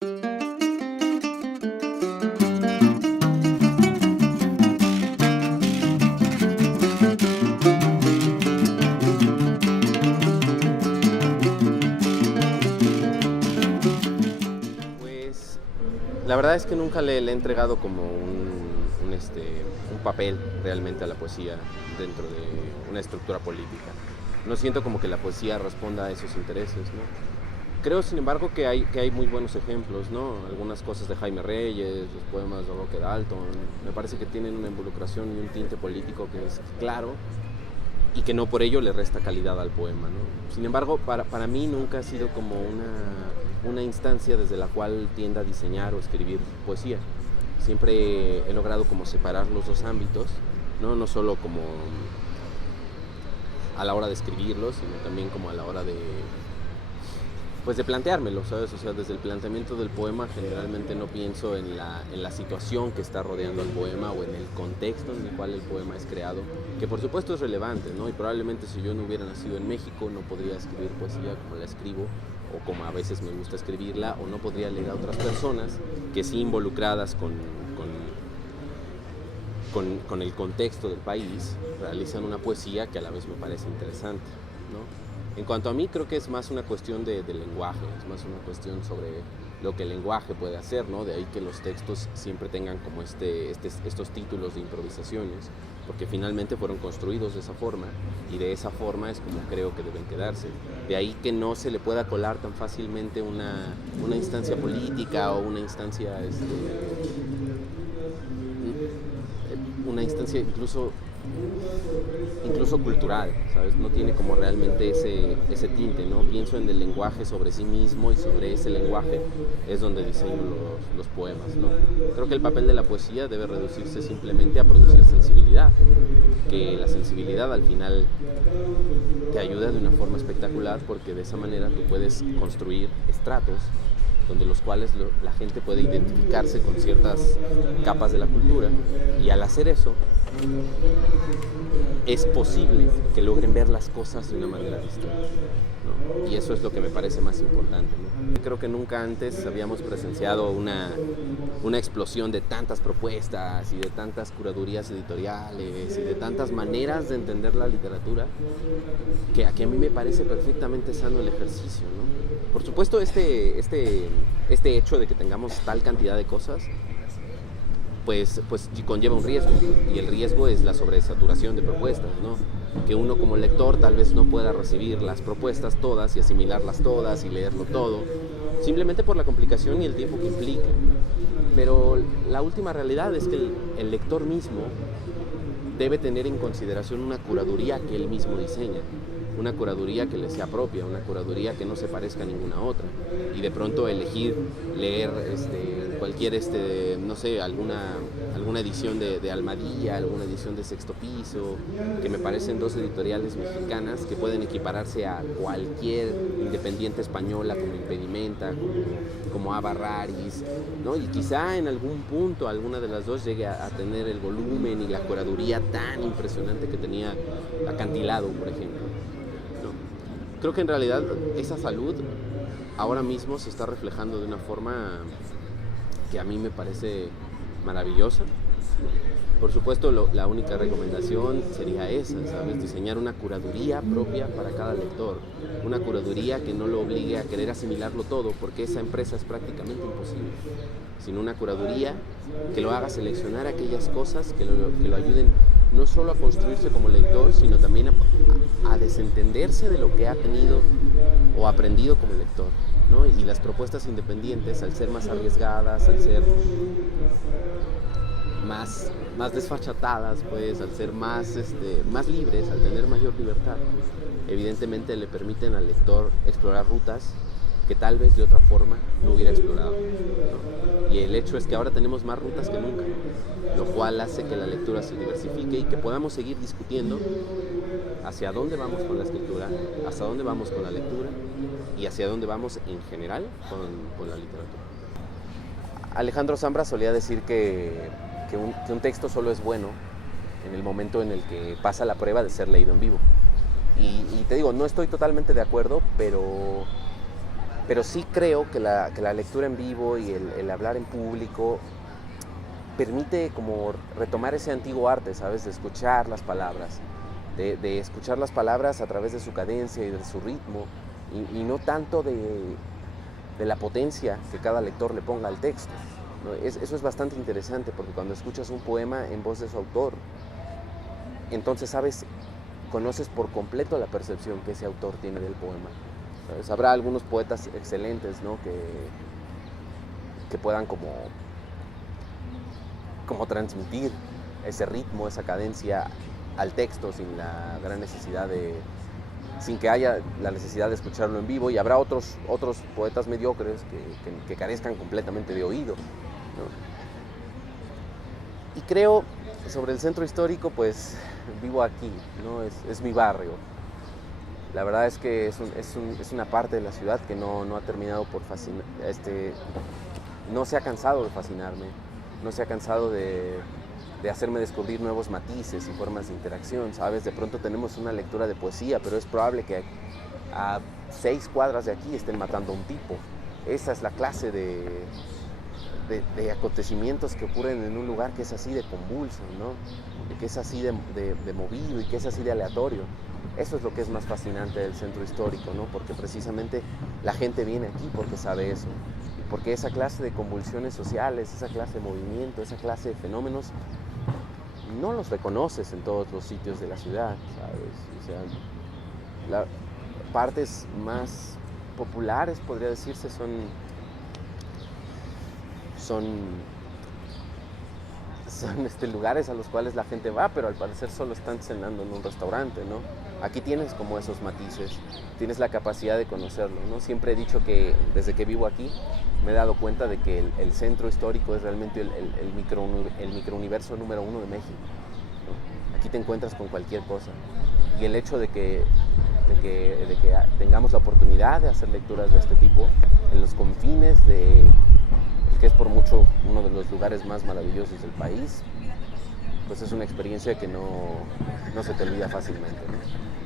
Pues, la verdad es que nunca le he entregado como un papel realmente a la poesía dentro de una estructura política. No siento como que la poesía responda a esos intereses, ¿no? Creo, sin embargo, que hay muy buenos ejemplos, ¿no? Algunas cosas de Jaime Reyes, los poemas de Roque Dalton, me parece que tienen una involucración y un tinte político que es claro y que no por ello le resta calidad al poema, ¿no? Sin embargo, para mí nunca ha sido como una instancia desde la cual tienda a diseñar o escribir poesía. Siempre he logrado como separar los dos ámbitos, ¿no? No solo como a la hora de escribirlo, sino también como a la hora de planteármelo, ¿sabes? O sea, desde el planteamiento del poema generalmente no pienso en la situación que está rodeando al poema o en el contexto en el cual el poema es creado, que por supuesto es relevante, ¿no? Y probablemente si yo no hubiera nacido en México no podría escribir poesía como la escribo o como a veces me gusta escribirla, o no podría leer a otras personas que sí involucradas con el contexto del país realizan una poesía que a la vez me parece interesante, ¿no? En cuanto a mí, creo que es más una cuestión de lenguaje, es más una cuestión sobre lo que el lenguaje puede hacer, ¿no? De ahí que los textos siempre tengan como estos títulos de improvisaciones, porque finalmente fueron construidos de esa forma, y de esa forma es como creo que deben quedarse. De ahí que no se le pueda colar tan fácilmente una instancia política o una instancia incluso cultural, ¿sabes? No tiene como realmente ese tinte, ¿no? Pienso en el lenguaje sobre sí mismo y sobre ese lenguaje es donde diseño los poemas, ¿no? Creo que el papel de la poesía debe reducirse simplemente a producir sensibilidad, que la sensibilidad al final te ayuda de una forma espectacular porque de esa manera tú puedes construir estratos donde los cuales la gente puede identificarse con ciertas capas de la cultura, y al hacer eso es posible que logren ver las cosas de una manera distinta, ¿no? Y eso es lo que me parece más importante, ¿no? Creo que nunca antes habíamos presenciado una explosión de tantas propuestas y de tantas curadurías editoriales y de tantas maneras de entender la literatura que a mí me parece perfectamente sano el ejercicio, ¿no? Por supuesto, este hecho de que tengamos tal cantidad de cosas pues conlleva un riesgo, y el riesgo es la sobresaturación de propuestas, ¿no? Que uno como lector tal vez no pueda recibir las propuestas todas y asimilarlas todas y leerlo todo, simplemente por la complicación y el tiempo que implica. Pero la última realidad es que el lector mismo debe tener en consideración una curaduría que él mismo diseña, una curaduría que le sea propia, una curaduría que no se parezca a ninguna otra, y de pronto elegir leer cualquier no sé, alguna edición de Almadía, alguna edición de Sexto Piso, que me parecen dos editoriales mexicanas que pueden equipararse a cualquier independiente española, como Impedimenta, como Ava Raris, ¿no? Y quizá en algún punto alguna de las dos llegue a tener el volumen y la curaduría tan impresionante que tenía Acantilado, por ejemplo. Creo que en realidad esa salud ahora mismo se está reflejando de una forma que a mí me parece maravillosa. Por supuesto, la única recomendación sería esa, ¿sabes? Diseñar una curaduría propia para cada lector. Una curaduría que no lo obligue a querer asimilarlo todo, porque esa empresa es prácticamente imposible. Sino una curaduría que lo haga seleccionar aquellas cosas que lo ayuden no solo a construirse como lector, sino también a desentenderse de lo que ha tenido o aprendido como lector, ¿no? Y las propuestas independientes, al ser más arriesgadas, al ser más desfachatadas, pues, al ser más libres, al tener mayor libertad, evidentemente le permiten al lector explorar rutas que tal vez de otra forma no hubiera explorado, ¿no? Y el hecho es que ahora tenemos más rutas que nunca, lo cual hace que la lectura se diversifique y que podamos seguir discutiendo hacia dónde vamos con la escritura, hacia dónde vamos con la lectura y hacia dónde vamos en general con la literatura. Alejandro Zambra solía decir que un texto solo es bueno en el momento en el que pasa la prueba de ser leído en vivo. Y te digo, no estoy totalmente de acuerdo, pero Pero sí creo que la lectura en vivo y el hablar en público permite como retomar ese antiguo arte, ¿sabes? De escuchar las palabras, de escuchar las palabras a través de su cadencia y de su ritmo, y no tanto de la potencia que cada lector le ponga al texto, ¿no? Eso es bastante interesante, porque cuando escuchas un poema en voz de su autor, entonces conoces por completo la percepción que ese autor tiene del poema. ¿Sabes? Habrá algunos poetas excelentes, ¿no? que puedan como transmitir ese ritmo, esa cadencia al texto sin que haya la necesidad de escucharlo en vivo, y habrá otros poetas mediocres que carezcan completamente de oído, ¿no? Y creo, sobre el centro histórico, pues vivo aquí, ¿no? Es mi barrio. La verdad es que es una parte de la ciudad que no ha terminado por fascinar, no se ha cansado de fascinarme, no se ha cansado de hacerme descubrir nuevos matices y formas de interacción, ¿sabes? De pronto tenemos una lectura de poesía, pero es probable que a 6 cuadras de aquí estén matando a un tipo. Esa es la clase de acontecimientos que ocurren en un lugar que es así de convulso, ¿no? Que es así de movido y que es así de aleatorio. Eso es lo que es más fascinante del centro histórico, ¿no? Porque precisamente la gente viene aquí porque sabe eso. Y porque esa clase de convulsiones sociales, esa clase de movimiento, esa clase de fenómenos, no los reconoces en todos los sitios de la ciudad, ¿sabes? O sea, las partes más populares, podría decirse, son lugares a los cuales la gente va, pero al parecer solo están cenando en un restaurante, ¿no? Aquí tienes como esos matices, tienes la capacidad de conocerlo, ¿no? Siempre he dicho que desde que vivo aquí me he dado cuenta de que el centro histórico es realmente el microuniverso número 1 de México, ¿no? Aquí te encuentras con cualquier cosa, y el hecho de que tengamos la oportunidad de hacer lecturas de este tipo en los confines de que es por mucho uno de los lugares más maravillosos del país, pues es una experiencia que no se te olvida fácilmente, ¿no?